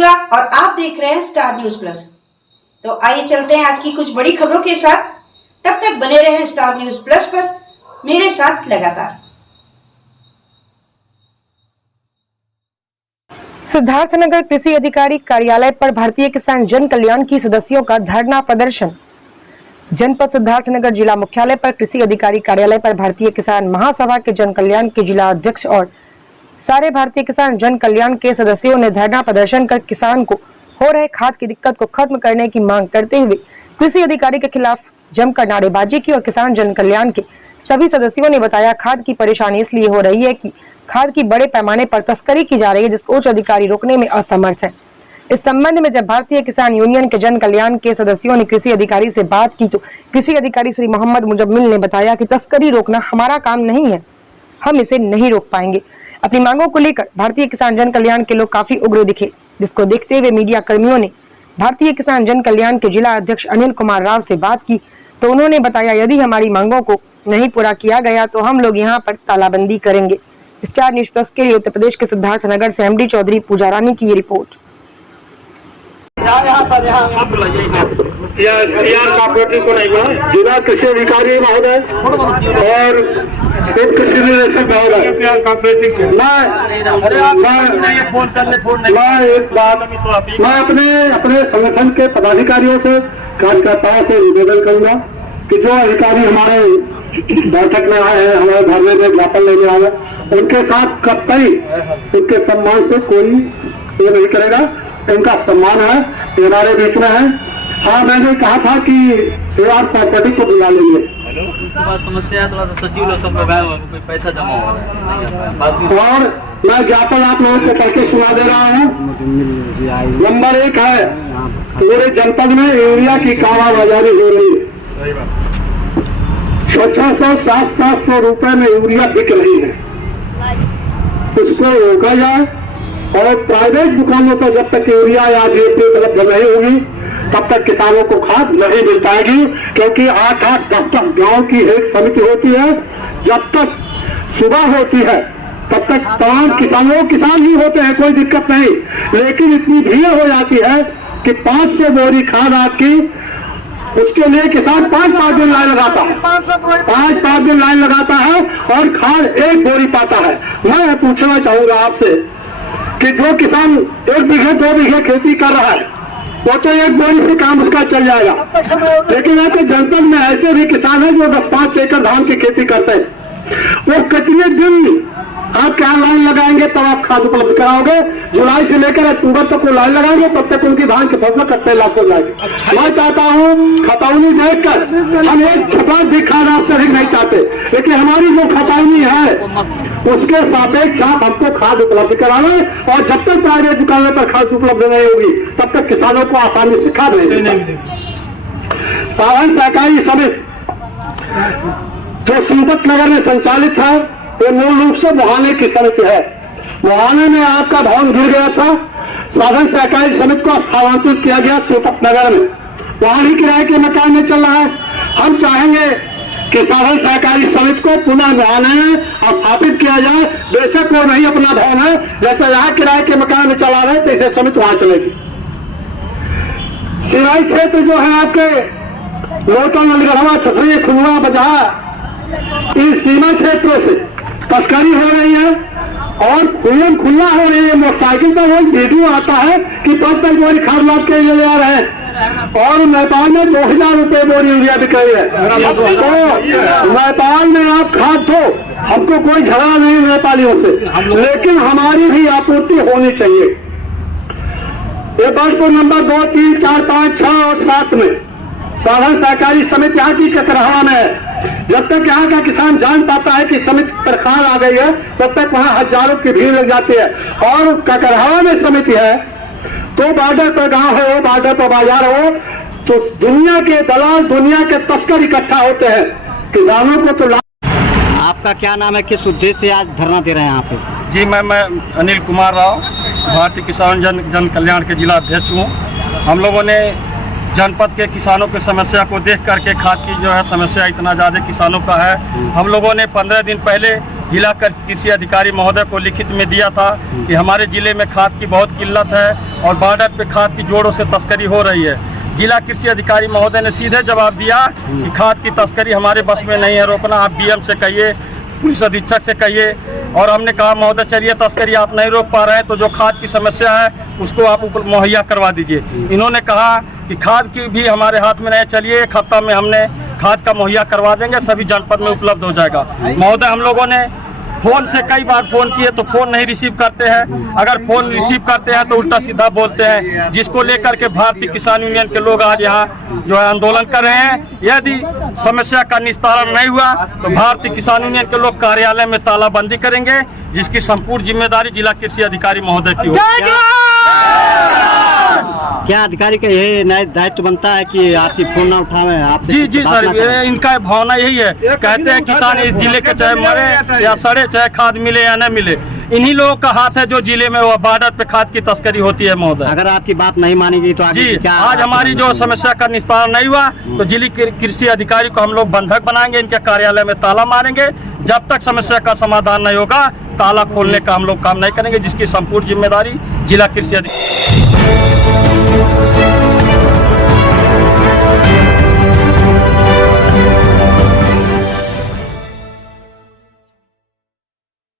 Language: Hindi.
शुक्ला और आप देख रहे हैं स्टार न्यूज प्लस। तो आइए चलते हैं आज की कुछ बड़ी खबरों के साथ। तब तक बने रहें स्टार न्यूज प्लस पर मेरे साथ लगातार। सिद्धार्थनगर कृषि अधिकारी कार्यालय पर भारतीय किसान जन कल्याण की सदस्यों का धरना प्रदर्शन। जनपद सिद्धार्थनगर जिला मुख्यालय पर कृषि अधिकारी कार्यालय पर भारतीय किसान महासभा के जन कल्याण के जिला अध्यक्ष और सारे भारतीय किसान जन कल्याण के सदस्यों ने धरना प्रदर्शन कर किसान को हो रहे खाद की दिक्कत को खत्म करने की मांग करते हुए कृषि अधिकारी के खिलाफ जमकर नारेबाजी की। और किसान जन कल्याण के सभी सदस्यों ने बताया खाद की परेशानी इसलिए हो रही है कि खाद की बड़े पैमाने पर तस्करी की जा रही है, जिसको उच्च अधिकारी रोकने में असमर्थ है। इस संबंध में जब भारतीय किसान यूनियन के जन कल्याण के सदस्यों ने कृषि अधिकारी से बात की तो कृषि अधिकारी श्री मोहम्मद मुजम्मिल ने बताया कि तस्करी रोकना हमारा काम नहीं है, हम इसे नहीं रोक पाएंगे। अपनी मांगों को लेकर भारतीय किसान जन कल्याण के लोग काफी उग्र दिखे, जिसको देखते हुए मीडिया कर्मियों ने भारतीय किसान जन कल्याण के जिला अध्यक्ष अनिल कुमार राव से बात की तो उन्होंने बताया यदि हमारी मांगों को नहीं पूरा किया गया तो हम लोग यहाँ पर तालाबंदी करेंगे। स्टार न्यूज प्लस के लिए उत्तर प्रदेश के सिद्धार्थनगर से एमडी चौधरी पूजा रानी की ये रिपोर्ट। जिला कृषि अधिकारी महोदय और उप कृषि निदेशक महोदय, मैं अपने संगठन के पदाधिकारियों से, कार्यकर्ताओं से निवेदन करूंगा कि जो अधिकारी हमारे बैठक में आए हैं, हमारे धरने में ज्ञापन लेने आए हैं, उनके साथ कतई उनके सम्मान से कोई ये नहीं करेगा। इनका सम्मान है, ये हमारे बीच में है। हाँ, मैंने कहा था कि यार प्रॉपर्टी को बुला लेंगे। समस्या है, थोड़ा सा सचिव लोग सब लोग आए और पैसा जमा हो रहा है। और मैं ज्ञापन आप लोगों को करके सुना दे रहा हूँ। नंबर 1 है, पूरे जनपद में यूरिया की कालाबाजारी हो रही है। 600-700 रुपए में यूरिया बिक रही है, उसको रोका जाए। और प्राइवेट दुकानों पर जब तक यूरिया या डीएपी उपलब्ध नहीं होगी तब तक किसानों को खाद नहीं मिल पाएगी, क्योंकि 8-8, 10-10 गाँव की एक समिति होती है। जब तक सुबह होती है तब तक तमाम किसान ही होते हैं, कोई दिक्कत नहीं। लेकिन इतनी भीड़ हो जाती है कि 500 बोरी खाद आपकी, उसके लिए किसान 5-5 दिन लाइन लगाता है, 5-5 दिन लाइन लगाता है और खाद 1 बोरी पाता है। मैं पूछना चाहूंगा आपसे कि जो किसान 1 बीघे 2 बीघे खेती कर रहा है वो तो 1 बोरी से काम उसका चल जाएगा, लेकिन यहाँ पे जनपद में ऐसे भी किसान हैं जो 10-5 एकड़ धान की खेती करते हैं। वो कितने दिन आप क्या लाइन लगाएंगे तब आप खाद उपलब्ध कराओगे? जुलाई से लेकर अक्टूबर तक वो लाइन लगाएंगे, तब तक उनकी धान की फसल कटने लाख हो जाएगी। मैं चाहता हूँ खतौनी देखकर हम एक छुपा भी खाद आपसे अधिक नहीं चाहते, लेकिन हमारी जो खतौनी है उसके सापेक्ष आप हमको खाद उपलब्ध करावे। और जब तक प्राइवेट दुकानों पर खाद उपलब्ध नहीं होगी तब तक किसानों को आसानी से खाद नहीं मिलेगी। सावन सहकारी समिति जो सिंपत नगर में संचालित है, ये मूल रूप से मुहाने की समिति है। मुहाने में आपका भवन गिर गया था, साधन सहकारी समिति को स्थानांतरित किया गया सिंपत नगर में, वहां ही किराए के मकान में चल रहा है। हम चाहेंगे कि साधन सहकारी समिति को पुनः मुहाने में स्थापित किया जाए। बेशक वो नहीं अपना भवन है, जैसे यहाँ किराए के मकान में चला रहे थे इसे समिति वहां चलेगी। सिराई क्षेत्र जो है आपके लोटन, अलीगढ़वा, छतरी, खुलवा, बजहा, इन सीमा क्षेत्रों से तस्करी हो रही है और खुला हो रही है। मोटरसाइकिल पर वो वीडियो आता है कि 5 बोरी खाद लाद के ले आ रहे हैं और नेपाल में 2000 रुपए बोरी यूरिया बिक रही है। तो नेपाल में आप खाद दो, हमको कोई झगड़ा नहीं नेपालियों से, लेकिन हमारी भी आपूर्ति होनी चाहिए। ये बसपुर नंबर 2, 3, 4, 5, 6 और 7 में साधन सहकारी समिति यहाँ की ककरहवा में है। जब तक यहाँ का किसान जान पाता है कि समिति पर खाद आ गई है तब तक वहाँ हजारों की भीड़ लग जाती है। और ककरहवा में समिति है तो बॉर्डर पर गांव हो, बॉर्डर पर बाजार हो, तो दुनिया के दलाल, दुनिया के तस्कर इकट्ठा होते हैं। किसानों को तो आपका क्या नाम है, किस उद्देश्य से आज धरना दे रहे हैं यहाँ पे? जी, मैं अनिल कुमार राव, भारतीय किसान जन कल्याण के जिला अध्यक्ष हूँ। हम लोगों ने जनपद के किसानों की समस्या को देख करके खाद की जो है समस्या इतना ज़्यादा किसानों का है, हम लोगों ने 15 दिन पहले जिला कृषि अधिकारी महोदय को लिखित में दिया था कि हमारे जिले में खाद की बहुत किल्लत है और बॉर्डर पे खाद की जोरों से तस्करी हो रही है। जिला कृषि अधिकारी महोदय ने सीधे जवाब दिया कि खाद की तस्करी हमारे बस में नहीं है रोकना, आप BM से कहिए, पुलिस अधीक्षक से कहिए। और हमने कहा महोदय चलिए तस्करी आप नहीं रोक पा रहे हैं तो जो खाद की समस्या है उसको आप मुहैया करवा दीजिए। इन्होंने कहा कि खाद की भी हमारे हाथ में नहीं, चलिए 1 हफ्ता में हमने खाद का मुहैया करवा देंगे, सभी जनपद में उपलब्ध हो जाएगा। महोदय हम लोगों ने फोन से कई बार फोन किए तो फोन नहीं रिसीव करते हैं, अगर फोन रिसीव करते हैं तो उल्टा सीधा बोलते हैं, जिसको लेकर के भारतीय किसान यूनियन के लोग आज यहाँ जो है आंदोलन कर रहे हैं। यदि समस्या का निस्तारण नहीं हुआ तो भारतीय किसान यूनियन के लोग कार्यालय में तालाबंदी करेंगे, जिसकी संपूर्ण जिम्मेदारी जिला कृषि अधिकारी महोदय की होगी। क्या अधिकारी का ये दायित्व बनता है कि आपकी फोन ना उठावे? आप जी सर, इनका भावना यही है, कहते हैं किसान इस जिले के चाहे मरे या सड़े, चाहे खाद मिले या न मिले, इन्हीं लोगों का हाथ है जो जिले में वो बॉर्डर पे खाद की तस्करी होती है। महोदय अगर आपकी बात नहीं मानेगी तो जी आज हमारी जो समस्या का निस्तारण नहीं हुआ तो जिले कृषि अधिकारी को हम लोग बंधक बनाएंगे, इनके कार्यालय में ताला मारेंगे। जब तक समस्या का समाधान नहीं होगा ताला खोलने का हम लोग काम नहीं करेंगे, जिसकी संपूर्ण जिम्मेदारी जिला कृषि अधिकारी।